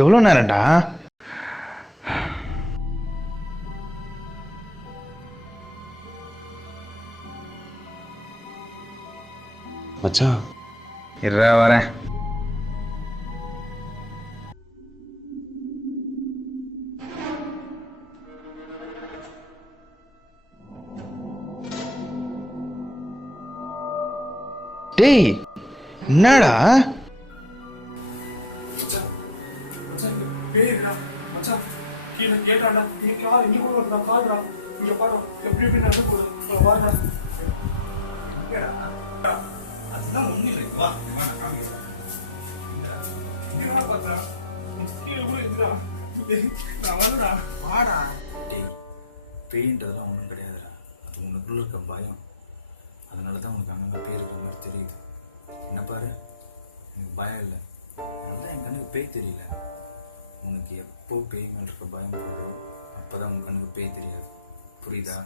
எவ்வளோ நேரம்டா? மச்சான் இருடா வரேன். டேய் என்னடா? பேயின்றதெல்லாம் ஒன்றும் கிடையாதுடா. அது உனக்குள்ள இருக்க பயம். அதனால தான் உனக்கு அங்கங்கே பேர் இருக்கிற மாதிரி தெரியுது. என்ன பாரு, எனக்கு பயம் இல்லை. அதனால தான் என் கண்ணுக்கு பேய் தெரியல. உனக்கு எப்போ பேய் மேல இருக்க பயம் போடுறோம் அப்போதான் உன் கண்ணுக்கு பேய் தெரியாது. புரியுதா?